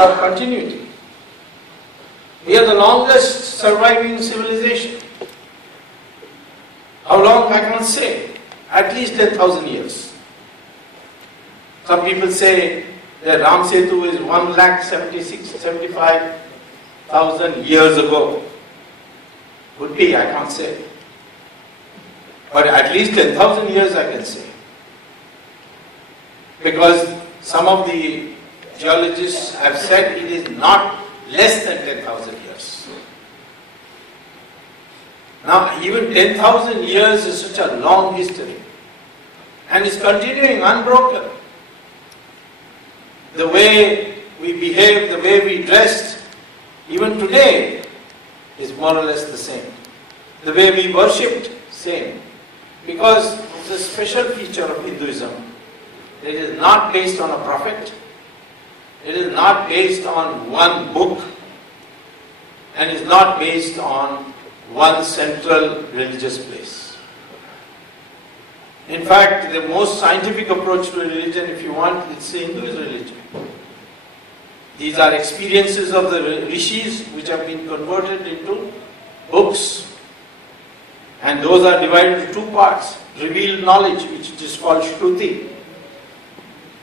Our continuity. We are the longest surviving civilization. How long I can't say. At least 10,000 years. Some people say that Ram Setu is 1,75,000 years ago. Could be, I can't say. But at least 10,000 years I can say. Because some of the geologists have said it is not less than 10,000 years. Now, even 10,000 years is such a long history. And it's continuing unbroken. The way we behave, the way we dressed, even today, is more or less the same. The way we worshipped, same. Because it's a special feature of Hinduism. It is not based on a prophet. It is not based on one book. And is not based on one central religious place. In fact, the most scientific approach to religion, if you want, it's the Hindu religion. These are experiences of the rishis which have been converted into books. And those are divided into two parts. Revealed knowledge, which is called Shruti,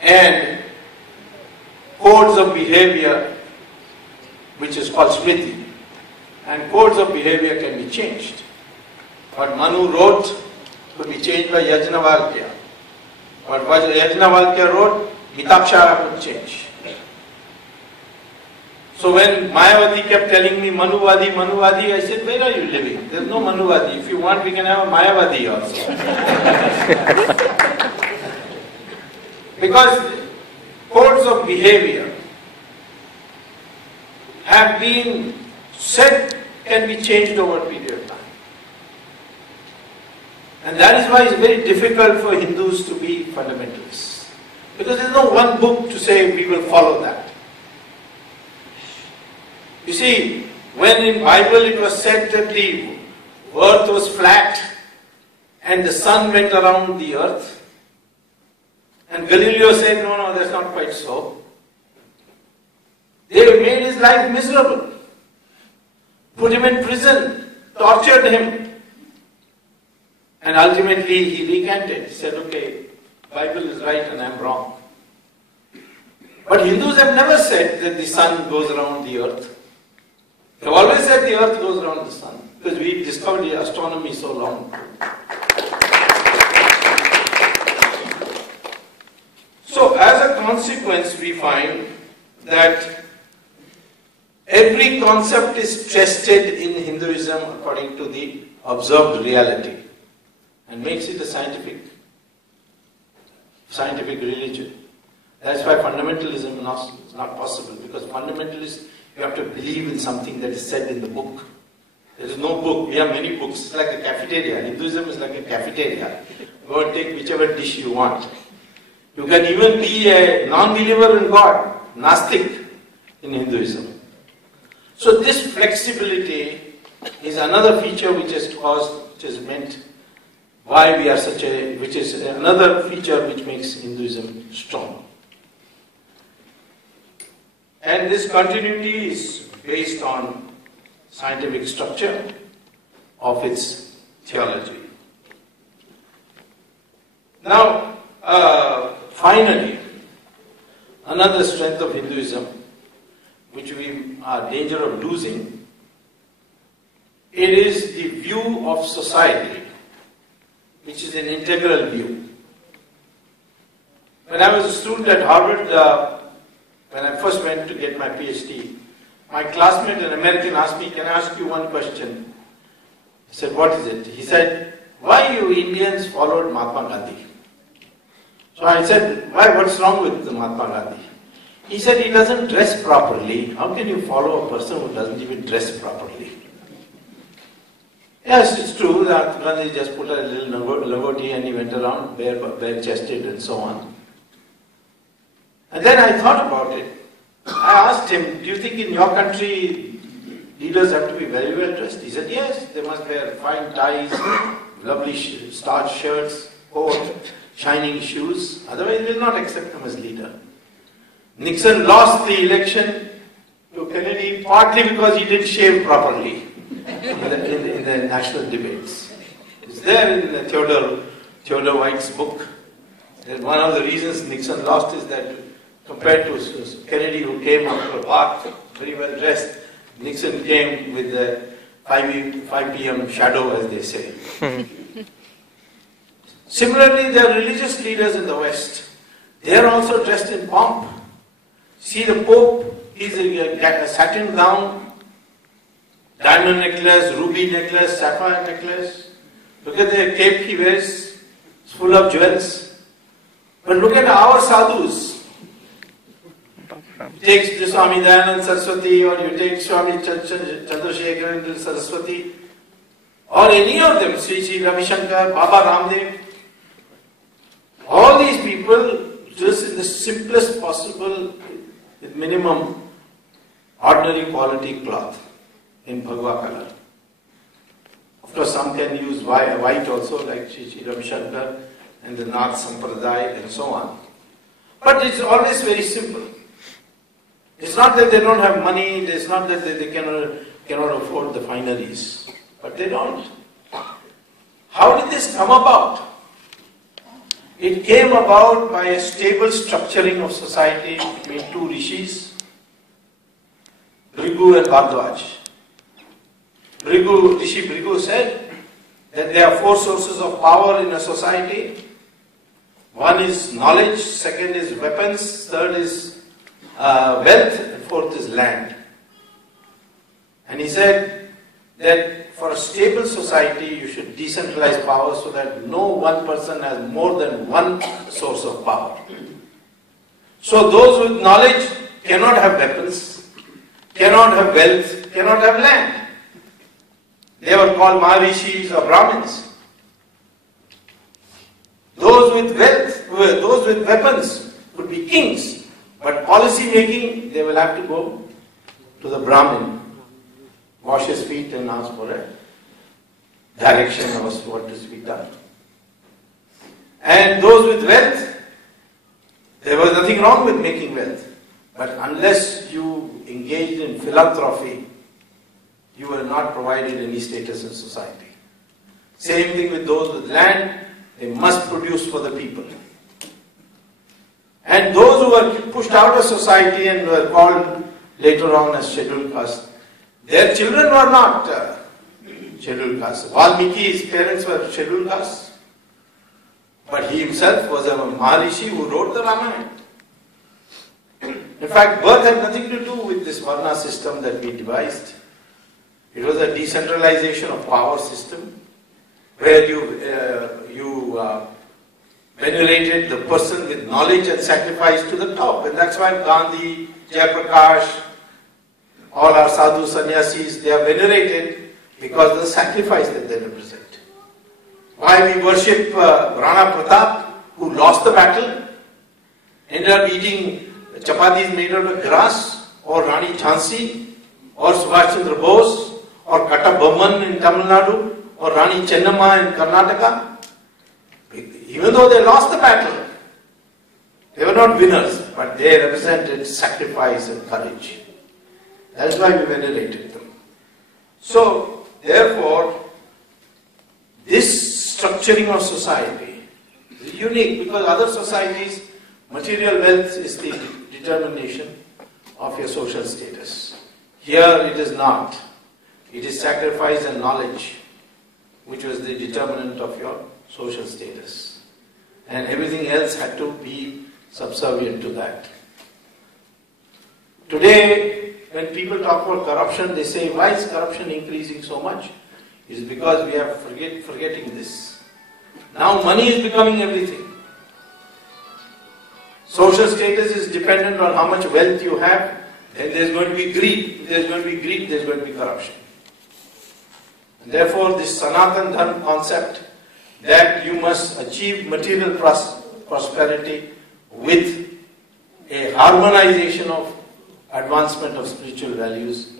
and codes of behavior, which is called Smriti. And codes of behavior can be changed. What Manu wrote could be changed by Yajnavalkya. What Yajnavalkya wrote, Mitapshara could change. So when Mayavati kept telling me Manuvadi, Manuvadi, I said, where are you living? There is no Manuvadi. If you want, we can have a Mayavadi also. Because codes of behavior have been said can be changed over a period of time. And that is why it's very difficult for Hindus to be fundamentalists. Because there is no one book to say we will follow that. You see, when in Bible it was said that the earth was flat and the sun went around the earth, and Galileo said, no, that's not quite so. They made his life miserable, put him in prison, tortured him, and ultimately he recanted, said, okay, Bible is right and I'm wrong. But Hindus have never said that the sun goes around the earth. They've always said the earth goes around the sun, because we discovered the astronomy so long ago. So as a consequence, we find that every concept is tested in Hinduism according to the observed reality and makes it a scientific religion. That's why fundamentalism is not possible, because fundamentalists, you have to believe in something that is said in the book. There is no book. We have many books. It's like a cafeteria. Hinduism is like a cafeteria. Go and take whichever dish you want. You can even be a non-believer in God, Nastik, in Hinduism. So this flexibility is another feature which has meant why we are which is another feature which makes Hinduism strong. And this continuity is based on scientific structure of its theology. Now, finally, another strength of Hinduism, which we are in danger of losing, it is the view of society, which is an integral view. When I was a student at Harvard, when I first went to get my PhD, my classmate, an American, asked me, can I ask you one question? I said, what is it? He said, why you Indians followed Mahatma Gandhi? So I said, why, what's wrong with Mahatma Gandhi? He said, he doesn't dress properly. How can you follow a person who doesn't even dress properly? Yes, it's true that Gandhi just put a little lavoti and he went around bare-chested and so on. And then I thought about it. I asked him, do you think in your country leaders have to be very well dressed? He said, yes, they must wear fine ties, lovely starched shirts, coat, shining shoes. Otherwise, we will not accept them as leader. Nixon lost the election to Kennedy partly because he didn't shave properly in the national debates. It's there in Theodore White's book. And one of the reasons Nixon lost is that compared to Kennedy, who came after a bath, very well dressed, Nixon came with the 5 p.m. shadow, as they say. Similarly, there are religious leaders in the West. They are also dressed in pomp. See the Pope, he's in a satin gown, diamond necklace, ruby necklace, sapphire necklace. Look at the cape he wears, it's full of jewels. But look at our sadhus. You take Swami Dayanand Saraswati, or you take Swami Chandrasekhar Saraswati, or any of them, Sri Ravi Shankar, Baba Ramdev. All these people dress in the simplest possible, with minimum ordinary quality cloth in Bhagwa color. Of course, some can use white also, like Sri Ravi Shankar and the Nath Sampradaya and so on. But it's always very simple. It's not that they don't have money, it's not that they cannot afford the fineries, but they don't. How did this come about? It came about by a stable structuring of society between two rishis, Bhrigu and Bhardwaj. Rishi Bhrigu said that there are 4 sources of power in a society. One is knowledge, second is weapons, third is wealth, and fourth is land. And he said that for a stable society, you should decentralize power so that no one person has more than one source of power. So those with knowledge cannot have weapons, cannot have wealth, cannot have land. They were called Maharishis or Brahmins. Those with wealth, those with weapons would be kings. But policy making, they will have to go to the Brahmin, wash his feet and ask for a direction of what is to be done. And those with wealth, there was nothing wrong with making wealth. But unless you engaged in philanthropy, you were not provided any status in society. Same thing with those with land, they must produce for the people. And those who were pushed out of society and were called later on as scheduled caste, their children were not scheduled caste. Valmiki's parents were scheduled caste, but he himself was a Maharishi who wrote the Ramayana. In fact, birth had nothing to do with this Varna system that we devised. It was a decentralization of power system where you venerated the person with knowledge and sacrifice to the top. And that's why Gandhi, Jayaprakash, all our sadhu sannyasis, they are venerated because of the sacrifice that they represent. Why we worship Rana Pratap, who lost the battle, ended up eating chapatis made out of grass, or Rani Jhansi, or Subhash Chandra Bose, or Kata Bomman in Tamil Nadu, or Rani Chennamma in Karnataka. Even though they lost the battle, they were not winners, but they represented sacrifice and courage. That is why we venerated them. So, therefore, this structuring of society is unique because other societies, material wealth is the determination of your social status. Here it is not. It is sacrifice and knowledge which was the determinant of your social status. And everything else had to be subservient to that. Today, when people talk about corruption, they say, why is corruption increasing so much? It's because we are forgetting this. Now money is becoming everything. Social status is dependent on how much wealth you have, and there's going to be greed. If there's going to be greed, there's going to be corruption. And therefore, this Sanatana Dharma concept that you must achieve material prosperity with a harmonization of advancement of spiritual values,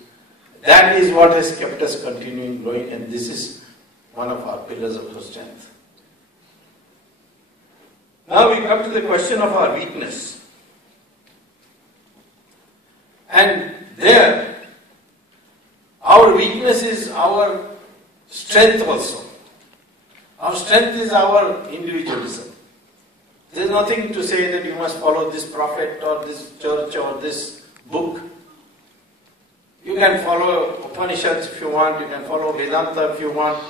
that is what has kept us continuing growing, and this is one of our pillars of our strength. Now we come to the question of our weakness. And there, our weakness is our strength also. Our strength is our individualism. There is nothing to say that you must follow this prophet or this church or this book. You can follow Upanishads if you want, you can follow Vedanta if you want.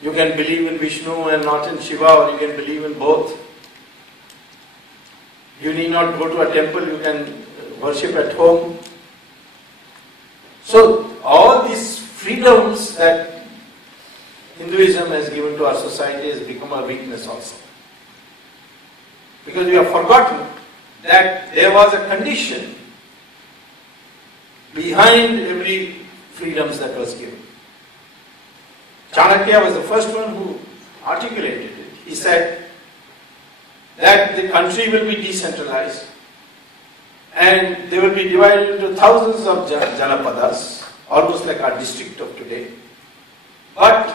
You can believe in Vishnu and not in Shiva, or you can believe in both. You need not go to a temple, you can worship at home. So all these freedoms that Hinduism has given to our society has become a weakness also. Because we have forgotten that there was a condition behind every freedoms that was given. Chanakya was the first one who articulated it. He said that the country will be decentralized and they will be divided into thousands of janapadas, almost like our district of today. But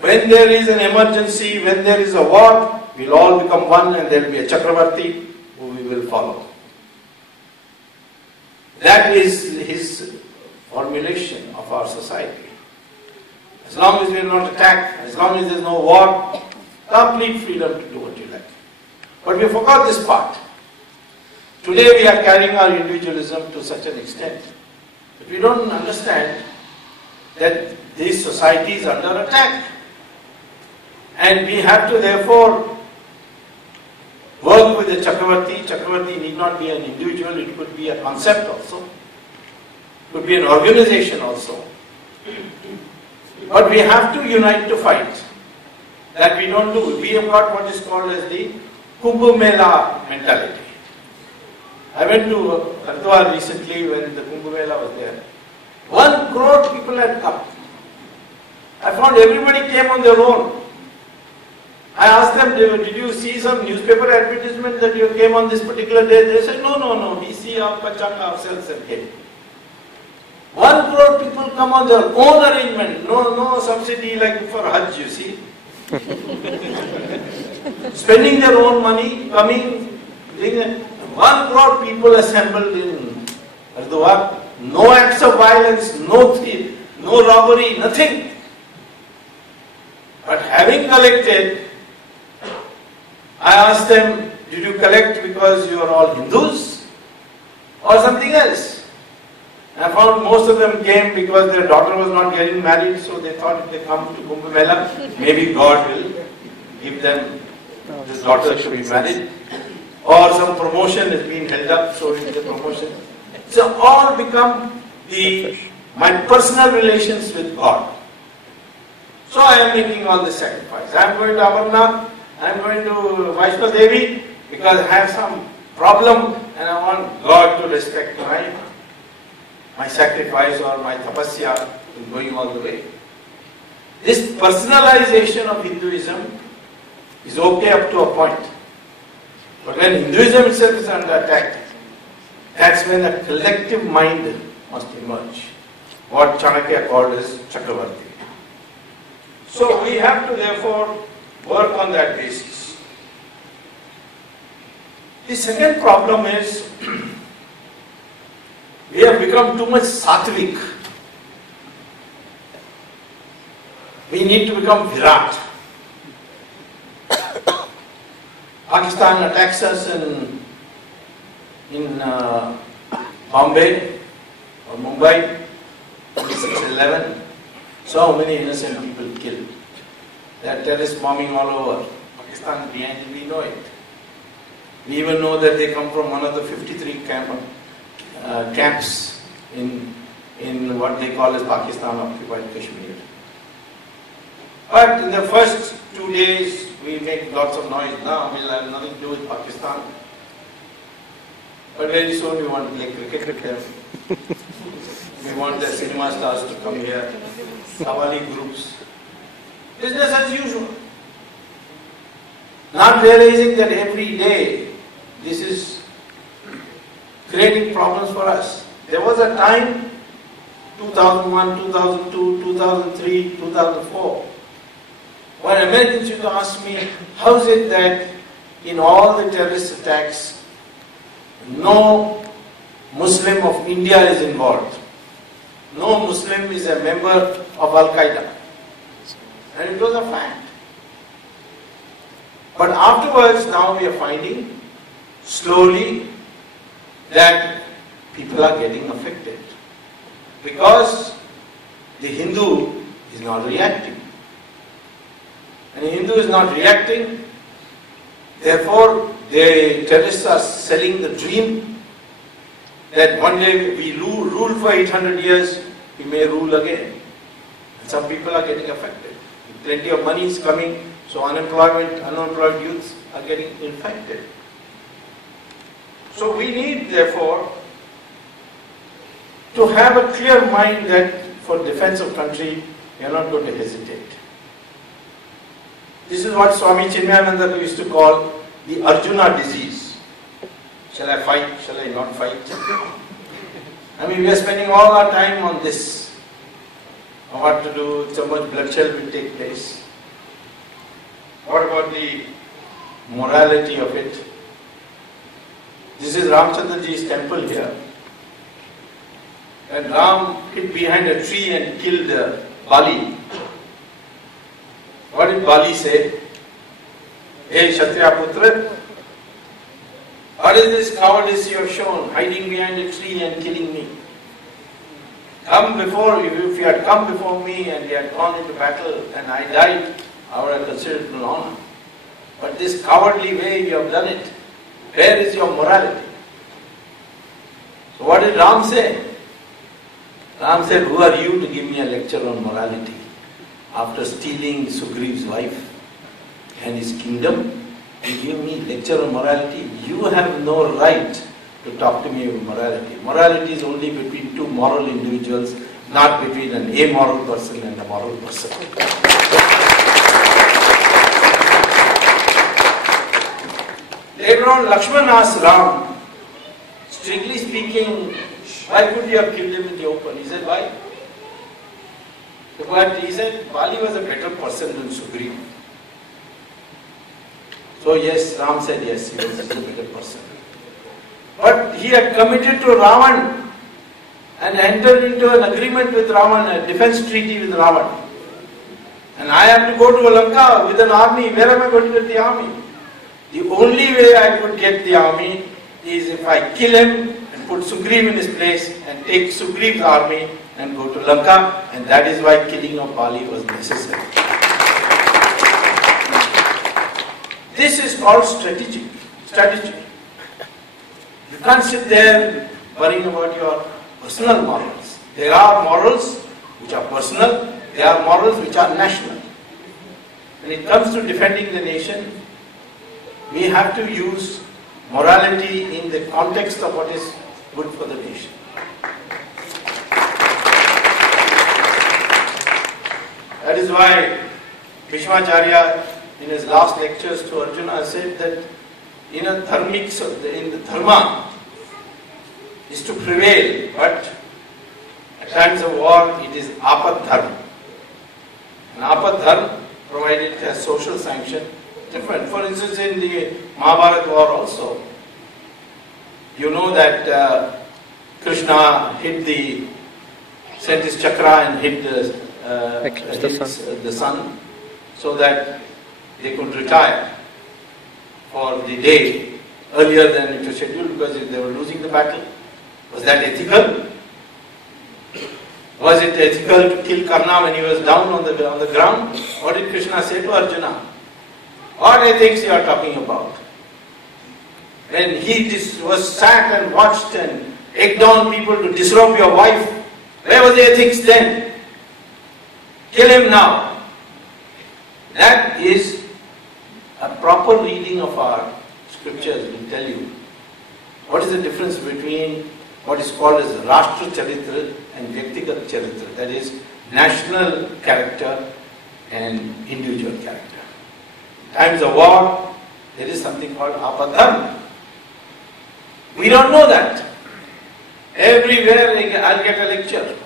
when there is an emergency, when there is a war, we'll all become one and there will be a Chakravarthy who we will follow. That is his formulation of our society. As long as we are not attacked, as long as there is no war, complete freedom to do what you like. But we forgot this part. Today we are carrying our individualism to such an extent that we don't understand that this society is under attack. And we have to therefore work with the Chakravarthy. Chakravarthy need not be an individual, it could be a concept also. It could be an organization also. But we have to unite to fight. That we don't do. We have got what is called as the Kumbhmela mentality. I went to Haridwar recently when the Kumbhmela was there. 1 crore people had come. I found everybody came on their own. I asked them, did you see some newspaper advertisement that you came on this particular day? They said, no, we see our pachak ourselves and came. 1 crore people come on their own arrangement, no subsidy like for Hajj, you see. Spending their own money, coming, 1 crore people assembled in Haridwar. No acts of violence, no thief, no robbery, nothing. But having collected, I asked them, did you collect because you are all Hindus or something else? I found most of them came because their daughter was not getting married, so they thought if they come to Kumbhmela, maybe God will give them this daughter to be married. Or some promotion is being held up, so it is a promotion. So all become my personal relations with God. So I am making all the sacrifice. I am going to Amarnath, I am going to Vaishno Devi because I have some problem and I want God to respect my sacrifice or my tapasya in going all the way. This personalization of Hinduism is okay up to a point. But when Hinduism itself is under attack, that's when a collective mind must emerge. What Chanakya called as Chakravarthy. So we have to therefore work on that basis. The second problem is we have become too much Satvik. We need to become Virat. Pakistan attacks us in Bombay or Mumbai, 6/11. So many innocent people killed. There are terrorist bombing all over. Pakistan behind it, we know it. We even know that they come from one of the 53 camps in what they call as Pakistan occupied Kashmir. But in the first 2 days, we make lots of noise. Now we'll have nothing to do with Pakistan. But very soon we want to play cricket with them. We want the cinema stars to come here. Sawali groups. Business as usual. Not realizing that every day this is creating problems for us. There was a time, 2001, 2002, 2003, 2004, when Americans used to ask me, how is it that in all the terrorist attacks, no Muslim of India is involved. No Muslim is a member of Al-Qaeda. And it was a fact. But afterwards, now we are finding slowly that people are getting affected. Because the Hindu is not reacting. And the Hindu is not reacting, therefore the terrorists are selling the dream that one day we rule for 800 years, we may rule again. And some people are getting affected. Plenty of money is coming, so unemployed youths are getting infected. So we need, therefore, to have a clear mind that for defense of country, we are not going to hesitate. This is what Swami Chinmayananda used to call the Arjuna disease. Shall I fight? Shall I not fight? I mean, we are spending all our time on this. What to do, so much bloodshed will take place. What about the morality of it? This is Ramchandraji's temple here. And Ram hid behind a tree and killed Bali. What did Bali say? Hey Kshatriya Putra, what is this cowardice you have shown, hiding behind a tree and killing me? Come before, if you had come before me and you had gone into battle and I died, I would have considered it an honor. But this cowardly way you have done it, where is your morality? So what did Ram say? Ram said, who are you to give me a lecture on morality? After stealing Sugriva's wife and his kingdom, you give me lecture on morality? You have no right to talk to me about morality. Morality is only between two moral individuals, not between an amoral person and a moral person. Later on, Lakshman asked Ram, strictly speaking, why could you have killed him in the open? He said, why? But he said, Bali was a better person than Sugriva. So yes, Ram said yes, he was a better person. But he had committed to Ravan and entered into an agreement with Ravan, a defense treaty with Ravan. And I have to go to Lanka with an army. Where am I going to get the army? The only way I could get the army is if I kill him and put Sugriva in his place and take Sugriva's army and go to Lanka, and that is why killing of Bali was necessary. This is called strategy. You can't sit there worrying about your personal morals. There are morals which are personal, there are morals which are national. When it comes to defending the nation, we have to use morality in the context of what is good for the nation. That is why Bhishmacharya in his last lectures to Arjuna said that in the dharma is to prevail, but at times of war it is Apathdharma. And Apathdharma, provided it has social sanction, different. For instance, in the Mahabharata war also, you know that Krishna sent his chakra and hit the sun so that they could retire for the day earlier than it was scheduled because they were losing the battle. Was that ethical? Was it ethical to kill Karna when he was down on the ground? What did Krishna say to Arjuna? What ethics you are talking about? When he was sat and watched and egged on people to disrobe your wife, where was the ethics then? Kill him now. That is a proper reading of our scriptures will tell you what is the difference between what is called as Rashtra Charitra and Vyaktigat Charitra, that is national character and individual character. Times of war, there is something called Apathdharma. We don't know that. Everywhere I'll get a lecture.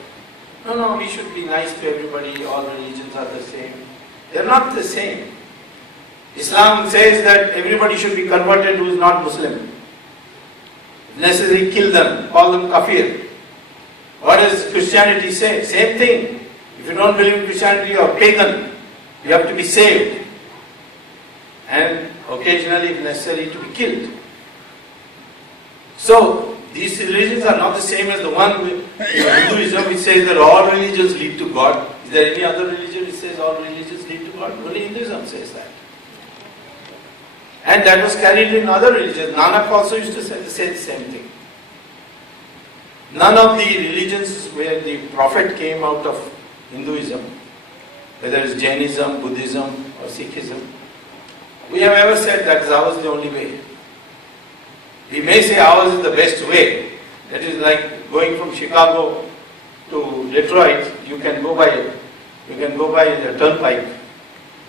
No, we should be nice to everybody, all religions are the same. They're not the same. Islam says that everybody should be converted who is not Muslim. If necessary, kill them, call them kafir. What does Christianity say? Same thing. If you don't believe in Christianity, you are pagan. You have to be saved. And occasionally, if necessary, to be killed. So, these religions are not the same as the one with Hinduism, which says that all religions lead to God. Is there any other religion which says all religions lead to God? Only Hinduism says that. And that was carried in other religions. Nanak also used to say the same thing. None of the religions where the Prophet came out of Hinduism, whether it's Jainism, Buddhism or Sikhism, we have ever said that ours is the only way. We may say ours is the best way. That is like going from Chicago to Detroit, you can go by the turnpike,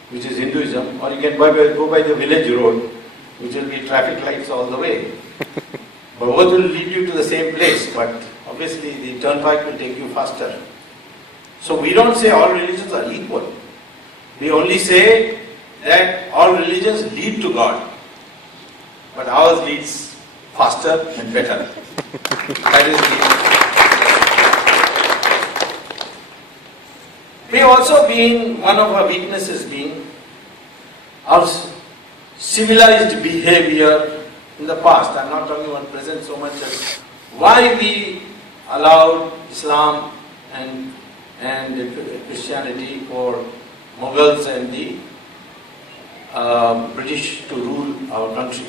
which is Hinduism, or you can go by the village road, which will be traffic lights all the way. But both will lead you to the same place, but obviously the turnpike will take you faster. So we don't say all religions are equal. We only say that all religions lead to God, but ours leads faster and better. That is the... We also been, one of our weaknesses being our civilized behavior in the past. I'm not talking about present so much as why we allowed Islam and Christianity for Mughals and the British to rule our country.